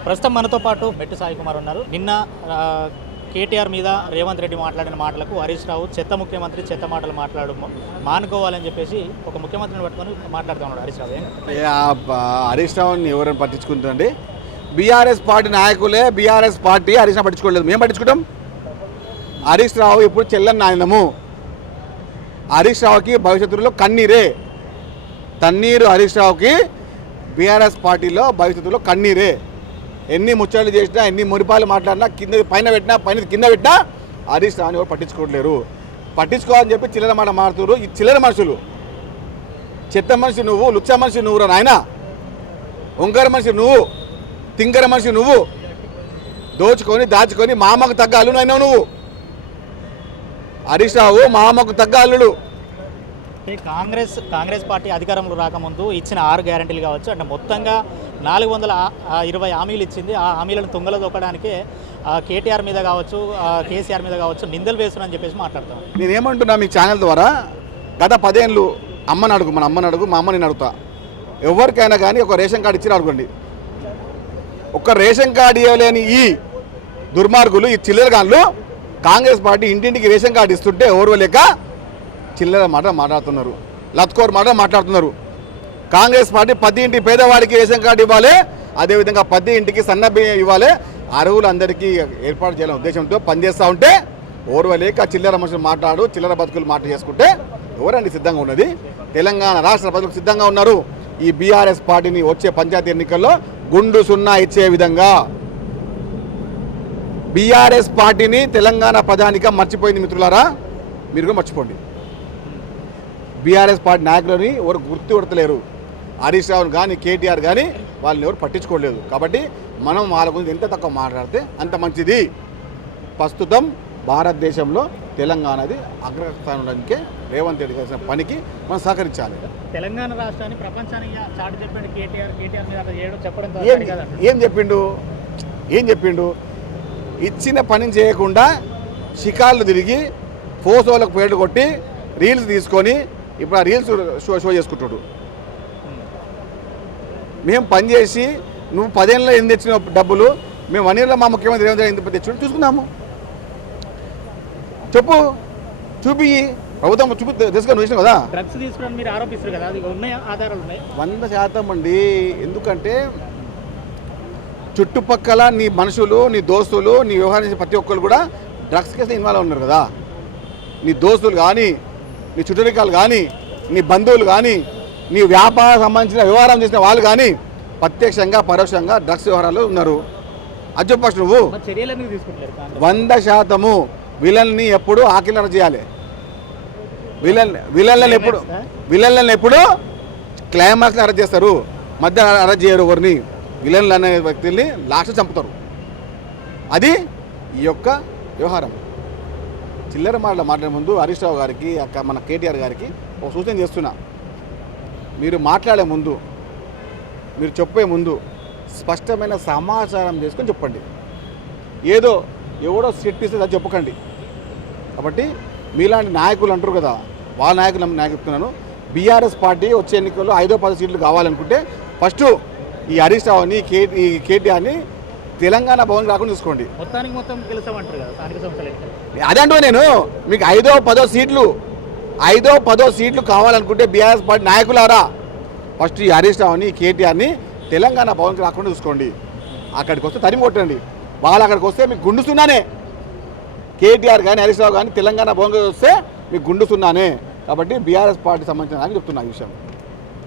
ప్రస్తుతం మనతో పాటు మెట్టు సాయి కుమార్ ఉన్నారు. నిన్న కేటీఆర్ మీద రేవంత్ రెడ్డి మాట్లాడిన మాటలకు హరీష్ రావు చెత్త ముఖ్యమంత్రి చెత్త మాటలు మాట్లాడు మానుకోవాలని చెప్పేసి ఒక ముఖ్యమంత్రిని పట్టుకొని మాట్లాడుతూ ఉన్నాడు హరీష్ రావు. హరీష్ రావుని ఎవరైనా పట్టించుకుంటారండి? బీఆర్ఎస్ పార్టీ నాయకులే బీఆర్ఎస్ పార్టీ హరీష్ రావు పట్టించుకోలేదు. మేము పట్టించుకుంటాం? హరీష్ రావు ఇప్పుడు చెల్లని నాయనము. హరీష్ రావుకి భవిష్యత్తులో కన్నీరే. తన్నీరు హరీష్ రావుకి బీఆర్ఎస్ పార్టీలో భవిష్యత్తులో కన్నీరే. ఎన్ని ముచ్చట్లు చేసినా ఎన్ని మురిపాలు మాట్లాడినా కింద పైన పెట్టినా పైన కింద పెట్టినా హరీష్ రావుని కూడా పట్టించుకోవట్లేరు. పట్టించుకోవాలని చెప్పి చిల్లర మాట మాడుతున్నారు ఈ చిల్లర మనుషులు చెత్త మనిషి నువ్వు లుచ్చ మనిషి నువ్వురా నాయన. ఒంకర మనిషి నువ్వు తింకర మనిషి నువ్వు. దోచుకొని దాచుకొని మా అమ్మకు తగ్గ అల్లుడు అయినావు నువ్వు. హరీష్ రావు మా అమ్మకు తగ్గ అల్లుడు. కాంగ్రెస్ కాంగ్రెస్ పార్టీ అధికారంలో రాకముందు ఇచ్చిన ఆరు గ్యారంటీలు కావచ్చు అంటే మొత్తంగా నాలుగు వందల ఇరవై హామీలు ఇచ్చింది. ఆ హామీలను తుంగలో దొక్కడానికే కేటీఆర్ మీద కావచ్చు కేసీఆర్ మీద కావచ్చు నిందలు వేస్తున్నారని చెప్పేసి మాట్లాడతాం. నేనేమంటున్నా మీ ఛానల్ ద్వారా గత పదేళ్ళు అమ్మని అడుగు మన అమ్మని అడుగు మా అమ్మని నేను అడుగుతా. ఎవరికైనా కానీ ఒక రేషన్ కార్డు ఇచ్చి అడగండి. ఒక్క రేషన్ కార్డు ఇవ్వలేని ఈ దుర్మార్గులు ఈ చిల్లరగాన్లు కాంగ్రెస్ పార్టీ ఇంటింటికి రేషన్ కార్డు ఇస్తుంటే ఎవరు లేక చిల్లర మాట మాట్లాడుతున్నారు. లత్కోర్ మాట మాట్లాడుతున్నారు. కాంగ్రెస్ పార్టీ పది ఇంటి పేదవాడికి రేషన్ కార్డు ఇవ్వాలి అదేవిధంగా పది ఇంటికి సన్న బియ్యం ఇవ్వాలి. అరువులు అందరికీ ఏర్పాటు చేయాలనే ఉద్దేశంతో పనిచేస్తూ ఉంటే ఓర్వలేక చిల్లర మనుషులు మాట్లాడు చిల్లర బతుకులు మాట చేసుకుంటే ఎవరండి సిద్ధంగా ఉన్నది? తెలంగాణ రాష్ట్ర ప్రజలకు సిద్ధంగా ఉన్నారు. ఈ బీఆర్ఎస్ పార్టీని వచ్చే పంచాయతీ ఎన్నికల్లో గుండు సున్నా ఇచ్చే విధంగా. బీఆర్ఎస్ పార్టీని తెలంగాణ ప్రధానిగా మర్చిపోయింది మిత్రులారా మీరు కూడా మర్చిపోండి. బీఆర్ఎస్ పార్టీ నాయకులని ఎవరు గుర్తు కొడతలేరు హరీష్ రావుని కానీ కేటీఆర్ కానీ వాళ్ళని ఎవరు పట్టించుకోలేదు కాబట్టి మనం వాళ్ళ గురించి ఎంత తక్కువ మాట్లాడితే అంత మంచిది. ప్రస్తుతం భారతదేశంలో తెలంగాణది అగ్రస్థానానికి రేవంత్ రెడ్డి చేసిన పనికి మనం సహకరించాలి. తెలంగాణ రాష్ట్రాన్ని ప్రపంచానికి చాటి చెప్పండి కేటీఆర్. కేటీఆర్ మీద అట్లా చేయడం చెప్పడం ఏం చెప్పిండు? ఏం చెప్పిండు? ఇచ్చిన పని చేయకుండా షికార్లు తిరిగి ఫోటోలకు పేరు కొట్టి రీల్స్ తీసుకొని ఇప్పుడు ఆ రీల్స్ షో షో చేసుకుంటాడు మేము పని చేసి నువ్వు పదేళ్ళలో ఎందుకు తెచ్చిన డబ్బులు? మేము వన్ ఇయర్లో మా ముఖ్యమంత్రి రేవంత్ ఎందుకు తెచ్చుడు? చూసుకుందాము. చెప్పు. చూపి. ప్రభుత్వం చూపి తెలుసుకొని ఇచ్చినావు కదా? డ్రగ్స్ మీరు ఆరోపిస్తారు కదా. అది ఉన్నాయా? ఆధారాలు ఉన్నాయి? వంద శాతం అండి. ఎందుకంటే చుట్టుపక్కల నీ మనుషులు నీ దోస్తులు నీ వ్యవహరించిన ప్రతి ఒక్కరు కూడా డ్రగ్స్ కేసులో ఇన్వాల్వ్ ఉన్నారు కదా. నీ దోస్తులు కానీ నీ చుట్టరికాలు కానీ నీ బంధువులు కానీ నీ వ్యాపారం సంబంధించిన వ్యవహారం చేసిన వాళ్ళు కానీ ప్రత్యక్షంగా పరోక్షంగా డ్రగ్స్ వ్యవహారాలు ఉన్నారు. ఫస్ట్ నువ్వు వంద శాతము విలన్ని ఎప్పుడు ఆకిలన చేయాలి. విలన్ విలన్లను ఎప్పుడు విలన్లను ఎప్పుడు క్లైమాక్స్ అరెస్ట్ చేస్తారు. మధ్య అరెస్ట్ చేయరు ఎవరిని. విలన్లు అనే వ్యక్తుల్ని లాస్ట్ చంపుతారు. అది ఈ యొక్క వ్యవహారం. చిల్లర మాటలు మాట్లాడే ముందు హరీష్ రావు గారికి అక్క మన కేటీఆర్ గారికి ఒక సూచన చేస్తున్నా. మీరు మాట్లాడే ముందు మీరు చెప్పే ముందు స్పష్టమైన సమాచారం చేసుకొని చెప్పండి. ఏదో ఎవడో సెట్ ఇస్తే అది చెప్పకండి. కాబట్టి మీలాంటి నాయకులు అంటారు కదా వాళ్ళ నాయకులు నాకు చెప్తున్నాను బీఆర్ఎస్ పార్టీ వచ్చే ఎన్నికల్లో ఐదో పది సీట్లు కావాలనుకుంటే ఫస్ట్ ఈ హరీష్ రావుని కే ఈ కేటీఆర్ని తెలంగాణ భవన్ రాకుండా చూసుకోండి. మొత్తానికి మొత్తం గెలుస్తామంటారు కదా స్థానిక సంస్థల ఎన్నికలు అదే అంటూ నేను మీకు ఐదో పదో సీట్లు ఐదో పదో సీట్లు కావాలనుకుంటే బీఆర్ఎస్ పార్టీ నాయకులారా? ఫస్ట్ ఈ హరీష్ రావుని కేటీఆర్ని తెలంగాణ భవన్కి రాకుండా చూసుకోండి. అక్కడికి వస్తే తరిమి కొట్టండి. వాళ్ళు అక్కడికి వస్తే మీకు గుండుస్తున్నానే కేటీఆర్ కానీ హరీష్ రావు కానీ తెలంగాణ భవన్కి వస్తే మీకు గుండుస్తున్నానే కాబట్టి బీఆర్ఎస్ పార్టీ సంబంధించిన చెప్తున్నా ఈ విషయం.